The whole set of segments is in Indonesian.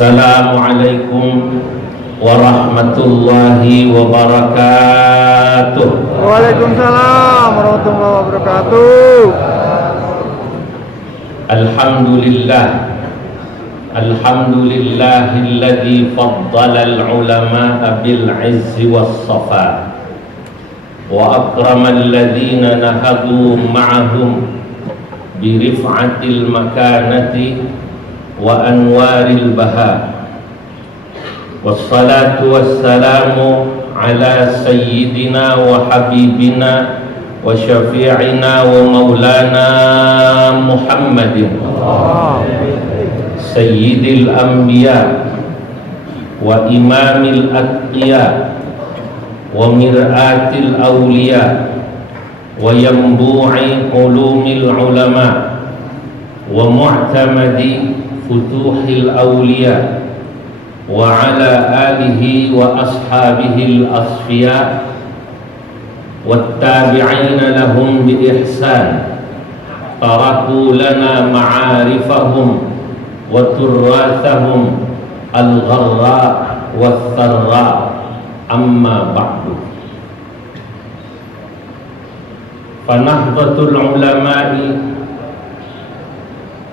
Assalamualaikum warahmatullahi wabarakatuh. Waalaikumsalam warahmatullahi wabarakatuh. Alhamdulillahilladzi faddala al-ulama'a bil-'izzi was-safa wa akrama alladhina nahadu ma'ahum bi rif'atil makanati wa anwaril baha. Wassalatu wassalamu ala sayyidina wa habibina wa syafi'ina wa maulana Muhammadin sayyidil anbiya wa imamil atqiya wa mir'atil awliya wa yanbu'i ulumil ulama wa mu'tamadi futuhil awliya wa ala alihi wa ashabihil asfiya wattabi'ina lahum bi ihsan taraku lana ma'arifahum wa turrathahum al-gharra wath-tharra amma ba'du. Fanahdatul ulama'i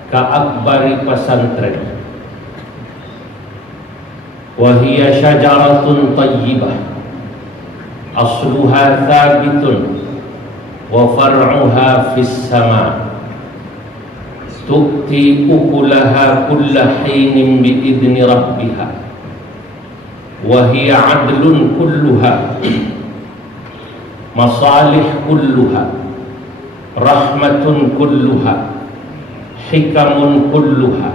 ka'akbari pesantren wahiyya syajaratun tayyibah asluha thabitun wa far'uha fis sama tu'ti ukulaha kulla hinin bi'idni rabbiha wahiyya adlun kulluha masalih kulluha rahmatun kulluha hikamun kulluha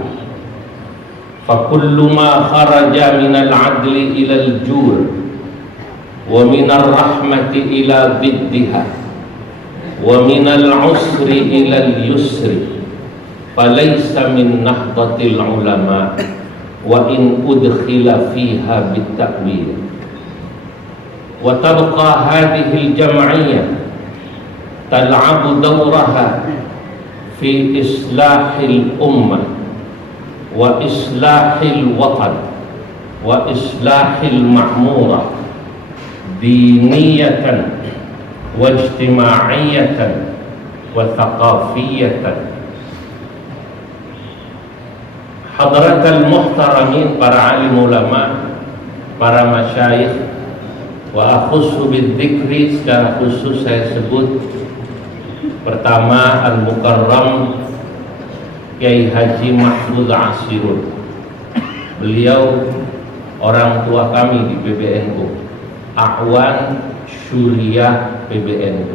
fakullu ma kharaja minal adli ilal jur wa minar rahmati ila biddiha wa minal usri ilal yusri falaysa min nahdatil ulama wa in udkhila fiha bitta'wil. Wa tabqa hadhihi al-jam'iyyah tal'abu dawraha fi islahil ummah wa islahil watan wa islahil ma'murah diniyatan wa ijtima'iyatan wa thaqafiyatan. Hadratal muhtaramin, para alim ulama, para masyayikh, wa akhussu bidzikri, secara khusus saya sebut pertama Al-Mukarram Kiai Haji Mahfudz Asirun. Beliau orang tua kami di PBNU, Ahwan Syuriah PBNU.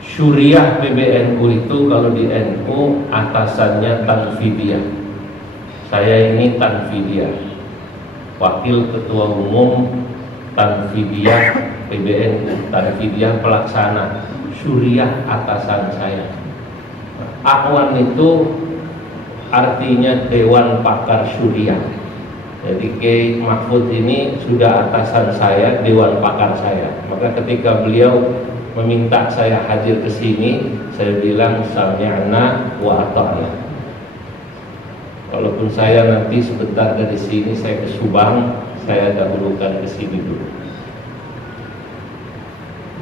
Syuriah PBNU itu kalau di NU atasannya Tanfidiyah. Saya ini Tanfidiyah, wakil ketua umum Tanfidiyah PBNU, Tanfidiyah pelaksana. Syuriah atasan saya. Ahwan itu artinya Dewan Pakar Syuriah. Jadi Kiai Mahfudz ini sudah atasan saya, Dewan Pakar saya. Maka ketika beliau meminta saya hadir ke sini, saya bilang sami'na wa ata'na. Walaupun saya nanti sebentar dari sini saya ke Subang, saya dahulukan ke sini dulu.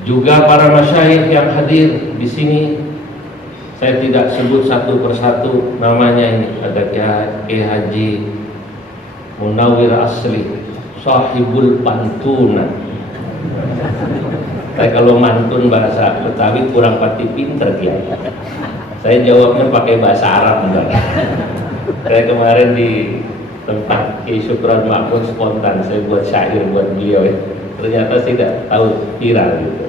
Juga para masyayikh yang hadir di sini, saya tidak sebut satu persatu namanya ini. Ada Kiai Haji Munawwir Asli, sahibul pantuna. Saya kalau mantun bahasa Betawi kurang pati pinter dia. Saya jawabnya pakai bahasa Arab enggak. Saya kemarin di tempat Kiai Syukron Makmur spontan saya buat syair buat beliau. Ternyata saya tidak tahu viral gitu.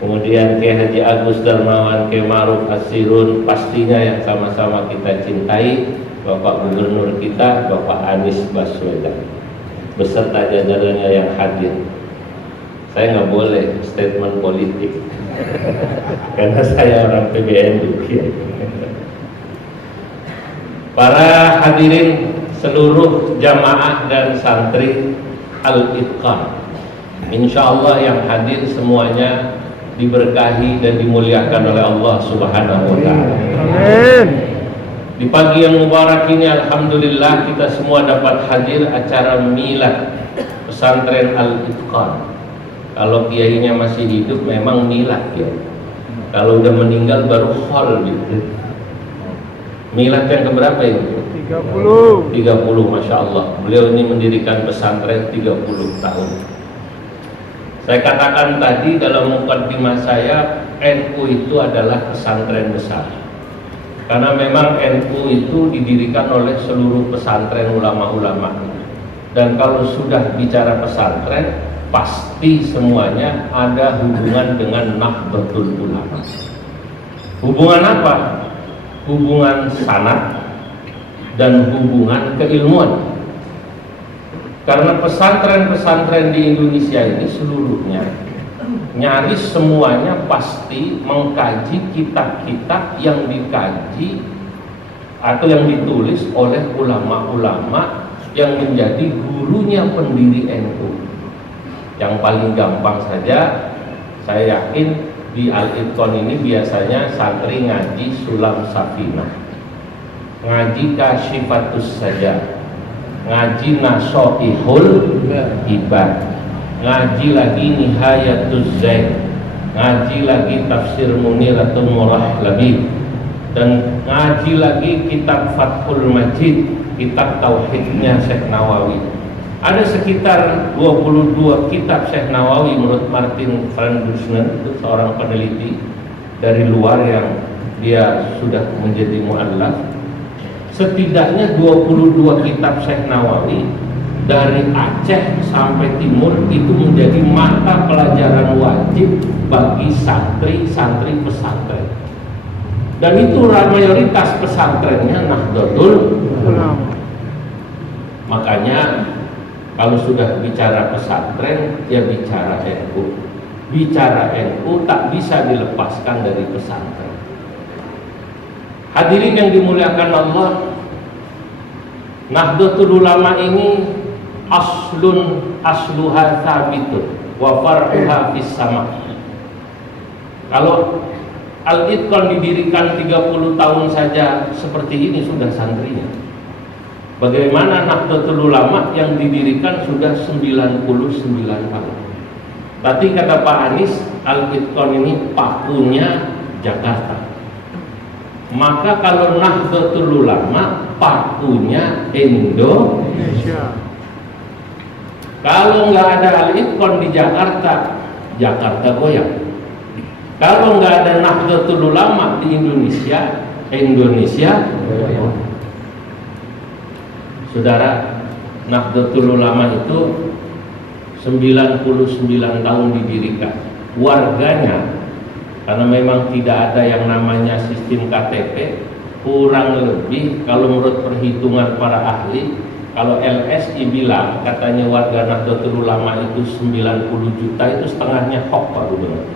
Kemudian Kiai Haji Agus Darmawan, Kiai Ma'ruf Asirun, pastinya yang sama-sama kita cintai, Bapak Gubernur kita, Bapak Anies Baswedan, beserta jajarannya yang hadir. Saya nggak boleh statement politik karena saya orang PBNU. Para hadirin seluruh jamaah dan santri Al-Itqan, insya Allah yang hadir semuanya diberkahi dan dimuliakan oleh Allah Subhanahu wa Ta'ala. Amin. Di pagi yang mubarak ini alhamdulillah kita semua dapat hadir acara milad pesantren Al-Itqan. Kalau kiainya masih hidup memang milad ya. Kalau udah meninggal baru khol gitu. Milad yang keberapa ini? 30. 30, Masya Allah. Beliau ini mendirikan pesantren 30 tahun. Saya katakan tadi dalam mukadimah saya, NU itu adalah pesantren besar. Karena memang NU itu didirikan oleh seluruh pesantren ulama-ulama. Dan kalau sudah bicara pesantren, pasti semuanya ada hubungan dengan Nahdlatul Ulama. Hubungan apa? Hubungan sanad dan hubungan keilmuan. Karena pesantren-pesantren di Indonesia ini seluruhnya nyaris semuanya pasti mengkaji kitab-kitab yang dikaji atau yang ditulis oleh ulama-ulama yang menjadi gurunya pendiri NU. Yang paling gampang saja, saya yakin di Al-Itqan ini biasanya santri ngaji Sulam Safinah, ngaji Kasyifatus Saja, ngaji Nasoihul Ibad, ngaji lagi Nihayatuz Zaid, ngaji lagi Tafsir Muniratun Murah Labib, dan ngaji lagi kitab Fathul Majid, kitab Tauhidnya Syekh Nawawi. Ada sekitar 22 kitab Syekh Nawawi menurut Martin van Dussner, itu seorang peneliti dari luar yang dia sudah menjadi mu'allaf. Setidaknya 22 kitab Syekh Nawawi dari Aceh sampai Timur itu menjadi mata pelajaran wajib bagi santri-santri pesantren. Dan itu mayoritas pesantrennya Nahdlatul Ulama. Makanya kalau sudah bicara pesantren, ya bicara NU. Bicara NU tak bisa dilepaskan dari pesantren. Hadirin yang dimuliakan Allah, Nahdlatul Ulama ini asluha thabitun wa far'uha fis sama. Kalau Al-Itqan didirikan 30 tahun saja seperti ini sudah santrinya. Bagaimana Nahdlatul Ulama yang didirikan sudah 99 tahun. Tadi kata Pak Anies, Al-Itqan ini pakunya Jakarta. Maka kalau Nahdlatul Ulama pakunya Indonesia. Kalau nggak ada Al-Itqan di Jakarta, Jakarta goyang. Kalau nggak ada Nahdlatul Ulama di Indonesia, Indonesia goyang. Saudara, Nahdlatul Ulama itu 99 tahun didirikan. Warganya, karena memang tidak ada yang namanya sistem KTP, kurang lebih kalau menurut perhitungan para ahli, kalau LSI bilang katanya warga Nahdlatul Ulama itu 90 juta, itu setengahnya hoax Pak Gubernur.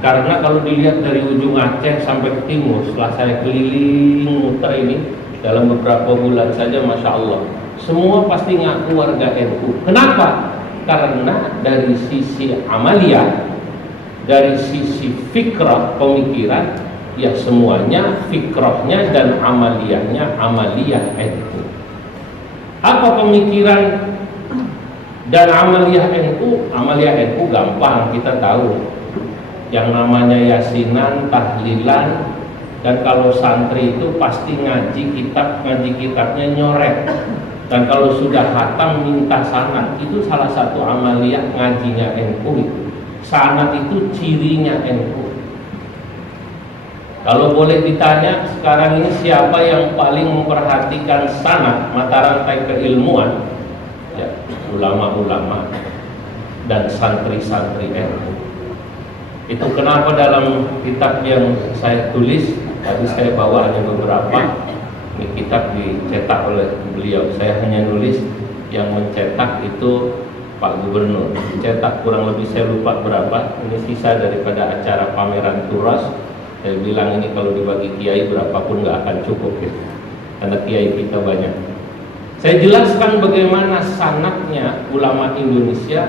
Karena kalau dilihat dari ujung Aceh sampai ke timur, setelah saya keliling muter ini dalam beberapa bulan saja, Masya Allah, semua pasti ngaku warga NU. Kenapa? Karena dari sisi amaliyah, dari sisi fikrah pemikiran, ya semuanya fikrahnya dan amaliyahnya amaliyah NU. Apa pemikiran dan amaliyah NU? Amaliyah NU gampang kita tahu, yang namanya yasinan, tahlilan. Dan kalau santri itu pasti ngaji kitabnya nyoret. Dan kalau sudah khatam minta sanad. Itu salah satu amaliyah ngajinya NU. Sanad itu cirinya NU. Kalau boleh ditanya sekarang ini siapa yang paling memperhatikan sanad, mata rantai keilmuan, ya ulama-ulama dan santri-santri NU. Itu kenapa dalam kitab yang saya tulis, tadi saya bawa hanya beberapa. Ini kitab dicetak oleh beliau. Saya hanya nulis, yang mencetak itu Pak Gubernur. Dicetak kurang lebih saya lupa berapa. Ini sisa daripada acara pameran turas. Saya bilang ini kalau dibagi kiai berapapun nggak akan cukup ya. Karena kiai kita banyak. Saya jelaskan bagaimana sanadnya ulama Indonesia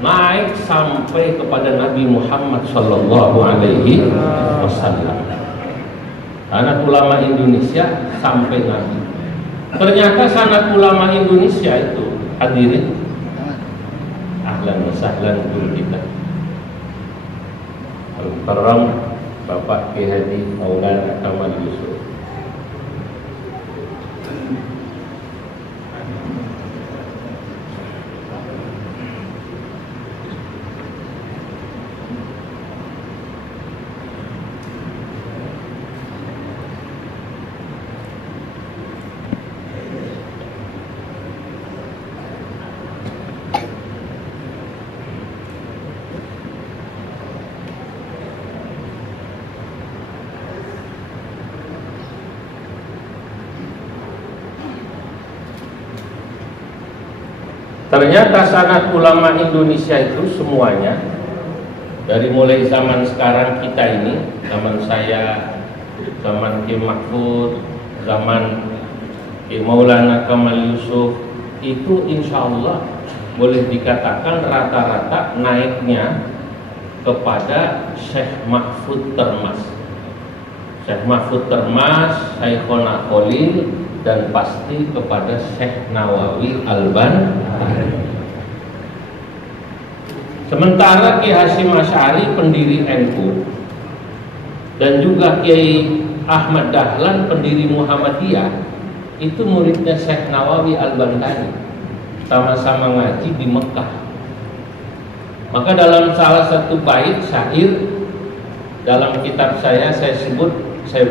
naik sampai kepada Nabi Muhammad Sallallahu Alaihi Wasallam. Anak ulama Indonesia sampai Nabi. Ternyata sanad ulama Indonesia itu hadirin, ahlan wa sahlan guru kita Al-Mukarram Bapak Ki Haji Maulana Kamal Yusuf. Ternyata sanad ulama Indonesia itu semuanya, dari mulai zaman sekarang kita ini, zaman saya, zaman Ki Mahfud, zaman Ki Maulana Kamal Yusuf, itu insya Allah boleh dikatakan rata-rata naiknya kepada Syekh Mahfud Termas. Syekh Mahfud Termas, Syekhona Khalil, dan pasti kepada Syekh Nawawi Albani. Sementara Ki Hasyim Asy'ari pendiri NU dan juga Kiai Ahmad Dahlan pendiri Muhammadiyah itu muridnya Syekh Nawawi Al-Bandani, sama-sama ngaji di Mekah. Maka dalam salah satu bait syair dalam kitab saya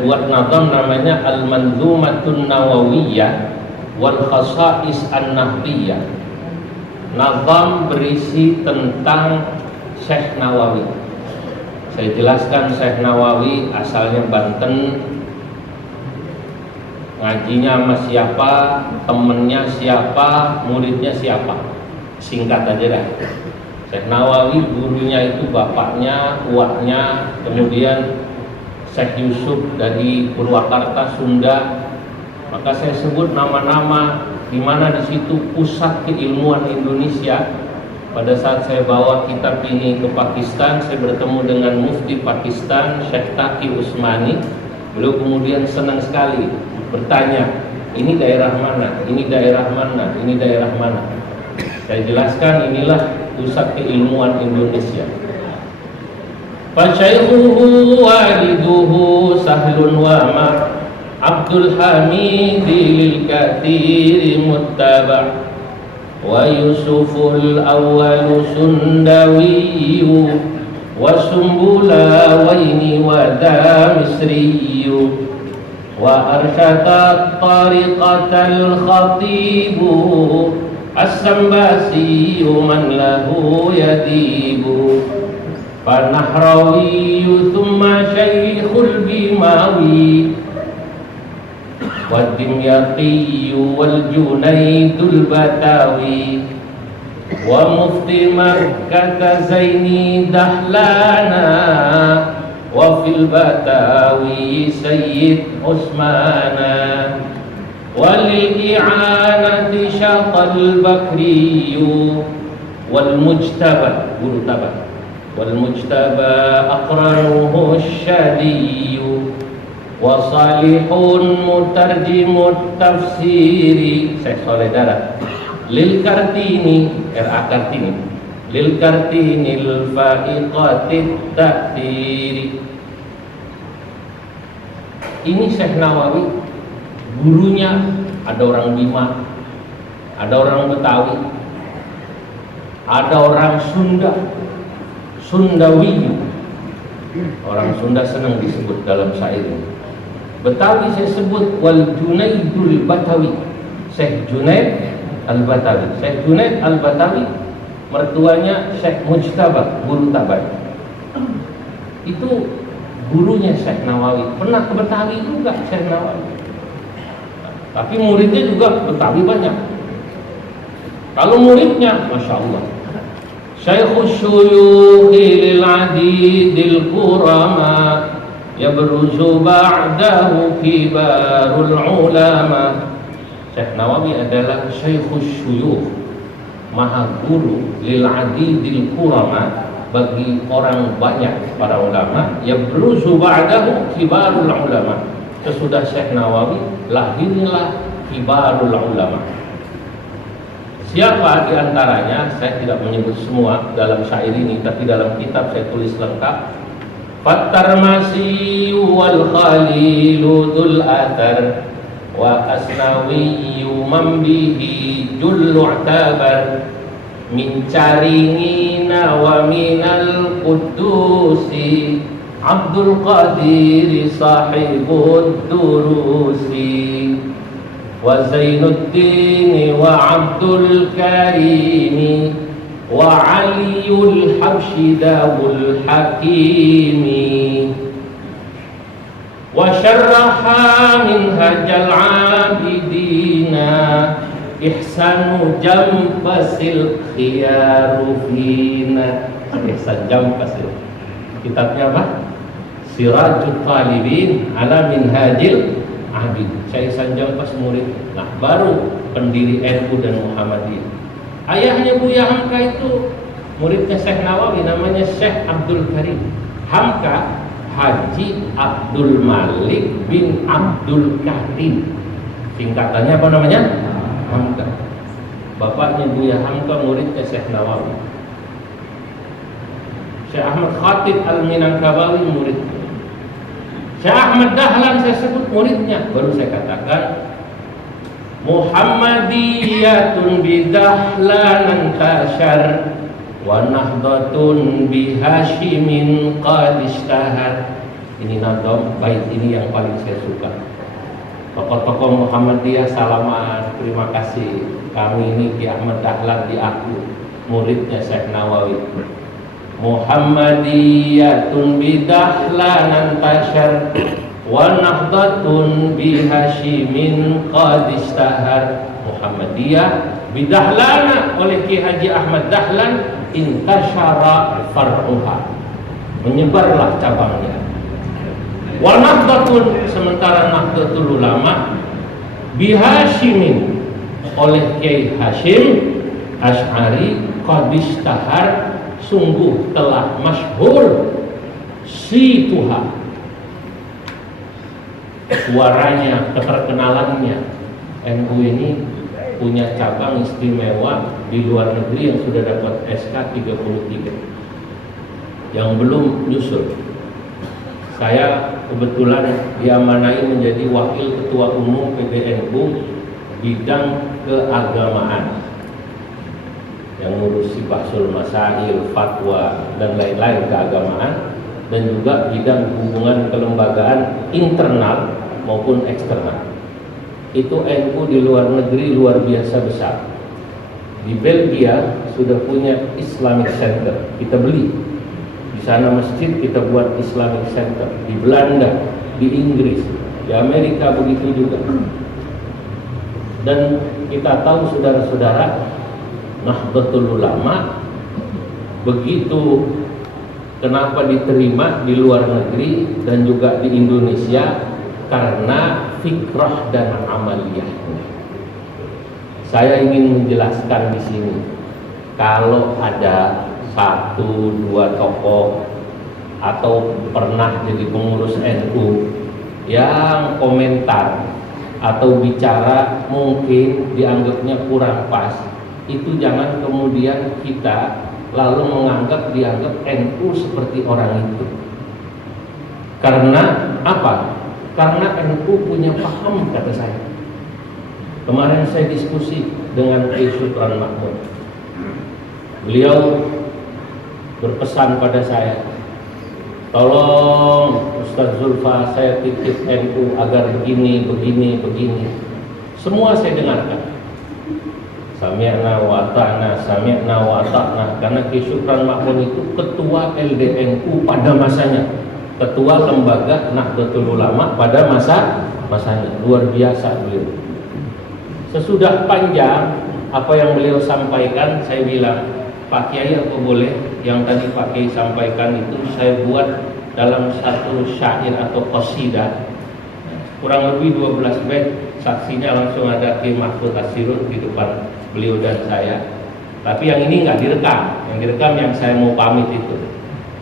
buat nazam namanya Al-Manzumatun Nawawiyah wal Khasa'is An-Nahdiyah. Nazam berisi tentang Syekh Nawawi. Saya jelaskan Syekh Nawawi asalnya Banten, ngajinya sama siapa, temennya siapa, muridnya siapa. Singkat aja dah. Syekh Nawawi gurunya itu bapaknya, uaknya, kemudian Syekh Yusuf dari Purwakarta, Sunda. Maka saya sebut nama-nama di mana di situ pusat keilmuan Indonesia. Pada saat saya bawa kitab ini ke Pakistan, saya bertemu dengan Mufti Pakistan, Syekh Taqi Usmani. Beliau kemudian senang sekali bertanya, ini daerah mana, ini daerah mana, ini daerah mana. Saya jelaskan inilah pusat keilmuan Indonesia. Fasyaikhuhu waliduhu sahlun wa ma Abdul Hamid lil kathiri muttaba wa Yusuful awwalu sundawiyu wa sumbula waini wa da misriyu wa arsyada tariqatal khatibu as-sambasiyu man lahu yadibu فالنحراوي ثم شيخ البيماوي والدمياطي والجنيد البتاوي ومفتي مكة زيني دحلانا وفي البتاوي سيد عثمانا وللإعانة شاط البكري والمجتبى والمجتبى أقرنه الشادي وصالح مترجم التفسير Syekh Saleh Darat للكرتيني R.A. Kartini للكرتيني الفائقة التأثير. Ini Syekh Nawawi, gurunya ada orang Bima, ada orang Betawi, ada orang Sunda, Sundawi. Orang Sunda senang disebut dalam syair. Betawi saya sebut wal Junaidul Batawi, Syekh Junaid Al-Batawi. Syekh Junaid Al-Batawi mertuanya Syekh Mujtaba, guru Tabai. Itu gurunya Syekh Nawawi. Pernah ke Betawi juga Syekh Nawawi. Tapi muridnya juga Betawi banyak. Kalau muridnya, Masya Allah, Syekhus syuyukhi lil adidil kurama yabruzu ba'dahu kibarul ulama. Syekh Nawawi adalah Syekhus syuyukh, maha guru, lil adidil kurama, bagi orang banyak para ulama, yabruzu ba'dahu kibarul ulama, sesudah Syekh Nawawi lahirlah kibarul ulama. Siapa di antaranya? Saya tidak menyebut semua dalam syair ini, tapi dalam kitab saya tulis lengkap. Fattarmasi wal Khalilu dzul athar wa Asnawi man bihi jullu i'tabar min caringina wa minal qudusi Abdul Qadir sahibud durusi wa Zainuddin wa Abdul Karim wa Aliul Habsyidabul Hakimi wa syarraha minhajal abidina ihsanu jampasil khiyaru fina. Ihsan jampasil, kitabnya apa? Sirajul Talibin ala minhajil abid. Saya Ihsan Jampas murid. Nah, baru pendiri NU dan Muhammadiyah. Ayahnya Buya Hamka itu muridnya Syekh Nawawi, namanya Syekh Abdul Karim. Hamka Haji Abdul Malik bin Abdul Karim. Singkatannya apa namanya? Hamka. Bapaknya Buya Hamka muridnya Syekh Nawawi. Syekh Ahmad Khatib Al-Minangkabawi muridnya. Syekh Ahmad Dahlan saya sebut muridnya. Baru saya katakan Muhammadiyatun bidahlan tashar wa nahdhatun bihashimin qad ishtahar. Ini nadam bait ini yang paling saya suka. Tokoh-tokoh Muhammadiyah salaman, terima kasih. Kami ini Ki Ahmad Dahlan diaku muridnya Syekh Nawawi. Muhammadiyatun bidahlan tashar wa nahdhatun bihashimin qad ishtahar. Muhammadiyah bidahlana oleh Ki Haji Ahmad Dahlan intasyara far'uha, menyebarlah cabangnya. Wa nahdhatun, sementara Nahdlatul Ulama bihashimin oleh Kiai Hashim Asy'ari qad ishtahar, sungguh telah masyhur si Tuhan, suaranya, keterkenalannya. NU ini punya cabang istimewa di luar negeri yang sudah dapat SK 33, yang belum nyusul. Saya kebetulan diamanai menjadi wakil ketua umum PBNU bidang keagamaan, yang ngurusi bahsul masail, fatwa dan lain-lain keagamaan, dan juga bidang hubungan kelembagaan internal maupun eksternal. Itu NU di luar negeri luar biasa besar. Di Belgia sudah punya Islamic Center, kita beli. Di sana masjid kita buat Islamic Center. Di Belanda, di Inggris, di Amerika begitu juga. Dan kita tahu saudara-saudara, Nahdlatul Ulama begitu kenapa diterima di luar negeri dan juga di Indonesia, karena fikrah dan amaliyahnya. Saya ingin menjelaskan di sini, kalau ada satu dua tokoh atau pernah jadi pengurus NU yang komentar atau bicara mungkin dianggapnya kurang pas, itu jangan kemudian kita lalu dianggap NU seperti orang itu. Karena apa? Karena NU punya paham, kata saya. Kemarin saya diskusi dengan Kiai Syukran Mahmud. Beliau berpesan pada saya, tolong Ustaz Zulfa, saya titip NU agar begini. Semua saya dengarkan. Sami'na wa ata'na, karena Kiai Syukran Mahmud itu ketua LDNU pada masanya, ketua lembaga Nahdlatul Ulama pada masanya. Luar biasa beliau. Sesudah panjang apa yang beliau sampaikan, saya bilang, Pak Kiai apa boleh yang tadi Pak Kiai sampaikan itu saya buat dalam satu syair atau qasidah, kurang lebih 12 bait. Saksinya langsung ada Kiai Mahfud Asirun di depan beliau dan saya. Tapi yang ini nggak direkam, yang direkam yang saya mau pamit itu.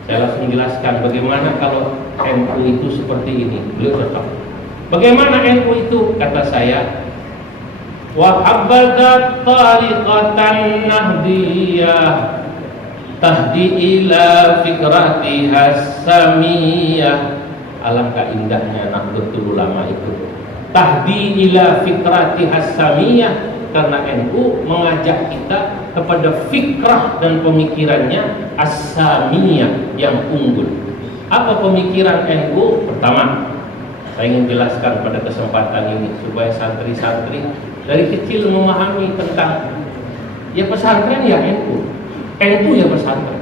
Saya langsung jelaskan bagaimana kalau NU itu seperti ini. Beliau tetap Bagaimana NU itu? Kata saya, wa habbadat tariqatan nahdiyah tahdi ila fikratiha samiyah. Alangkah indahnya Nahdlatul Ulama itu, tahdi ila fikratiha samiyah, karena NU mengajak kita kepada fikrah dan pemikirannya as-samiyah, yang unggul. Apa pemikiran NU? Pertama, saya ingin jelaskan pada kesempatan ini supaya santri-santri dari kecil memahami tentang ya pesantren ya NU ya pesantren.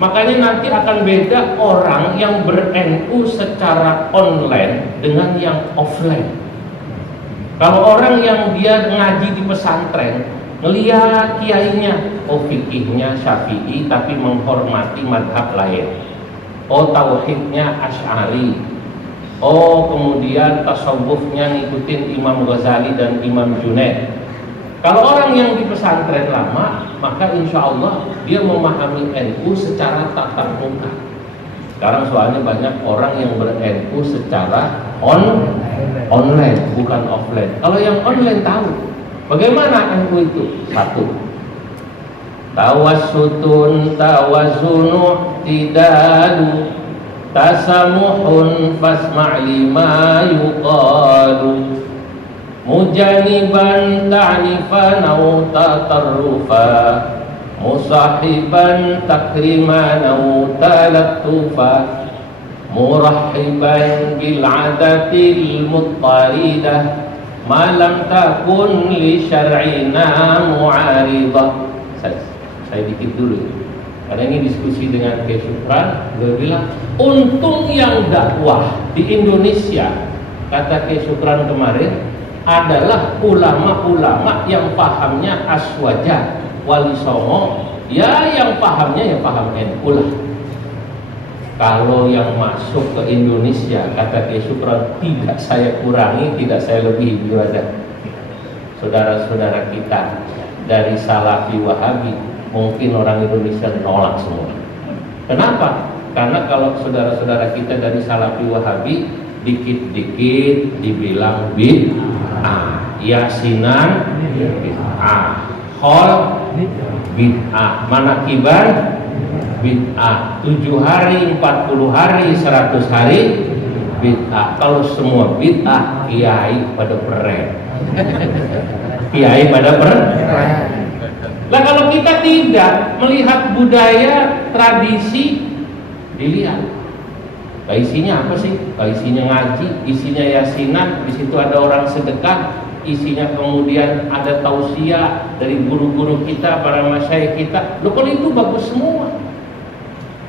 Makanya nanti akan beda orang yang ber-NU secara online dengan yang offline. Kalau orang yang dia ngaji di pesantren, ngelihat kiainya, oh fikihnya Syafi'i tapi menghormati madhab lain, oh tauhidnya Asy'ari, oh kemudian tasawufnya ngikutin Imam Ghazali dan Imam Junaid. Kalau orang yang di pesantren lama, maka insya Allah dia memahami NU secara tatap muka. Sekarang soalnya banyak orang yang ber-NU secara online, bukan offline. Kalau yang online tahu bagaimana NU itu. Satu, tawassutun tawazunu tidalu tasamuhun fasma' lima yuqalu mujaniban ta'nifan aw tatarrufa musahiban takriman aw talattufa murahhiban bil adatil muttaridah ma lam takun li syar'ina mu'aridah. Saya dikit dulu karena ini diskusi dengan Kiai Syukran. Dia bilang untung yang dakwah di Indonesia, kata Kiai Syukran kemarin, adalah ulama-ulama yang pahamnya Aswaja, Wali Songo, ya yang pahamnya ya paham NU lah. Kalau yang masuk ke Indonesia, kata Kiai Syukran, tidak saya kurangi, tidak saya lebihi, juga saudara-saudara kita dari Salafi Wahabi, mungkin orang Indonesia nolak semua. Kenapa? Karena kalau saudara-saudara kita dari Salafi Wahabi dikit-dikit dibilang bid'ah, yasinan bid'ah, khol bid'ah, manakiban bid'ah, 7 hari, 40 hari, 100 hari bid'ah. Kalau semua bid'ah, kiai pada keren. Kiai pada keren. Nah kalau kita tidak melihat budaya, tradisi, dilihat isinya apa sih? Isinya ngaji, isinya yasinan, di situ ada orang sedekah, isinya kemudian ada tausiah dari guru-guru kita, para masyayikh kita. Loh kalau itu bagus semua.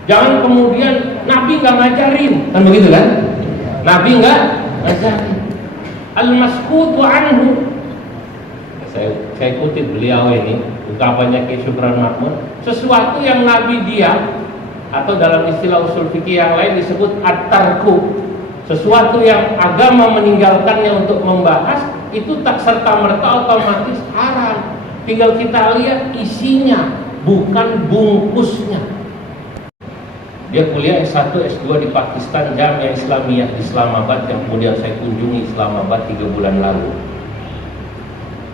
Jangan kemudian Nabi nggak ngajarin, kan begitu kan? Nabi nggak ngajarin. Al-maskutu anhu. Saya kutip beliau ini, ungkapannya Kiai Syukran Mahmud, sesuatu yang Nabi diam, atau dalam istilah usul fikih yang lain disebut at-tarku, sesuatu yang agama meninggalkannya untuk membahas, itu tak serta-merta otomatis haram. Tinggal kita lihat isinya, bukan bungkusnya. Dia kuliah S1, S2 di Pakistan, Jamiah Islamiyah di Islamabad, yang kemudian saya kunjungi Islamabad 3 bulan lalu.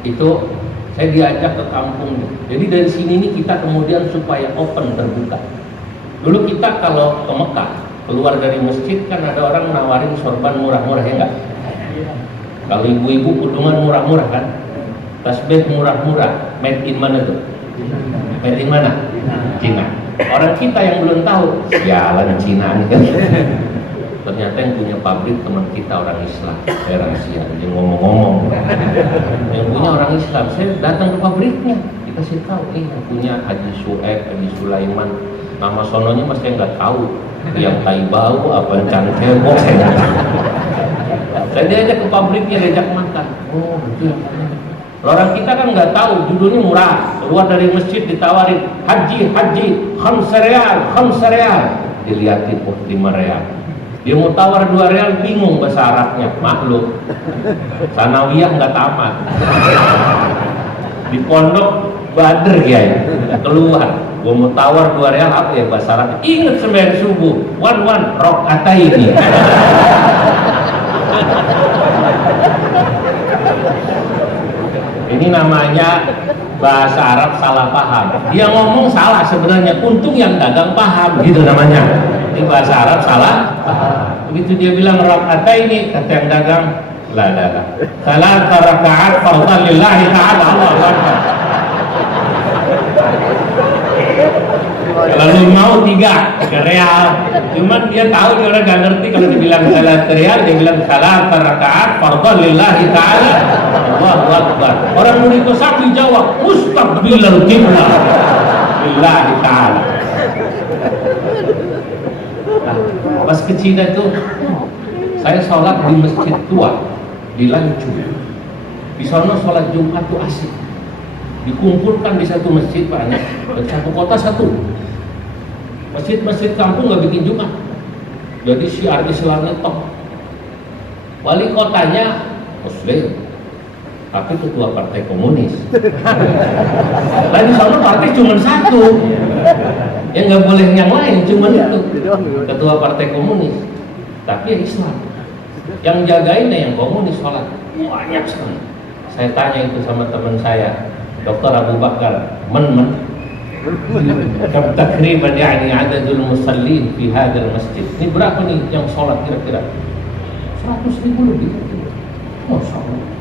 Itu saya diajak ke kampungnya. Jadi dari sini nih kita kemudian supaya open, terbuka. Dulu kita kalau ke Mekah, keluar dari masjid kan ada orang nawarin sorban murah-murah, ya enggak? Kalau ibu-ibu kudungan murah-murah kan, tasbih murah-murah, made in mana tuh? Made in mana? Cina. Orang kita yang belum tahu, jalan Cina nih kan. Ternyata yang punya pabrik teman kita orang Islam. Saya rahasia, dia ngomong-ngomong. Yang punya orang Islam, saya datang ke pabriknya, dikasih tahu, yang punya Haji Su'eb, Haji Sulaiman. Nama sononya mas saya nggak tahu, yang Taibau apa yang Cangkebo saya nggak tahu. Saya diajak ke pabriknya, diajak makan. Oh betul. Orang kita kan nggak tahu, judulnya murah. Keluar dari masjid ditawarin haji, khamsa riyal. Dilihatin, oh 5 riyal. Dia mau tawar 2 riyal, bingung bahasa Arabnya, makhluk. Sanawiyah nggak tamat. Di pondok Badr ya, keluar. Gua mau tawar 2 riyal, apa ya bahasa Arab? Ingat sembahyang subuh, one rakaat ini. Ini namanya bahasa Arab salah paham. Dia ngomong salah sebenarnya, untung yang dagang paham, gitu namanya. Ini bahasa Arab salah paham. Begitu dia bilang rakaat ini, kata yang dagang, la. Salat rakaat fardhan lillahi ta'ala, Allahu Akbar. Kalau lu mau 3 real, cuman dia tahu, dia orang gak ngerti kalau dibilang salat real, dia bilang salat rakaat fardhan lillahi ta'ala, Allahu Akbar. Orang murid itu sapi jawab mustaqbilal qiblah lillahi ta'ala. Nah, pas ke Cina itu saya sholat di masjid tua di Lancu. Di sana sholat Jumat tuh asik, dikumpulkan di satu masjid banyak, dan satu kota satu. Masjid-masjid kampung nggak bikin Jumat, jadi syiar Islamnya top. Wali kotanya Muslim, tapi ketua partai komunis. Nah di sana partai cuma satu, ya nggak boleh yang lain, cuma itu ketua partai komunis. Tapi ya Islam, yang jagain yang komunis sholat banyak sekali. Saya tanya itu sama teman saya, Dr. Abu Bakar, kam takriban yani adadul musallin fi hadzal masjid. Ini berapa nih yang sholat kira-kira? 100.000 lebih. Masya Allah.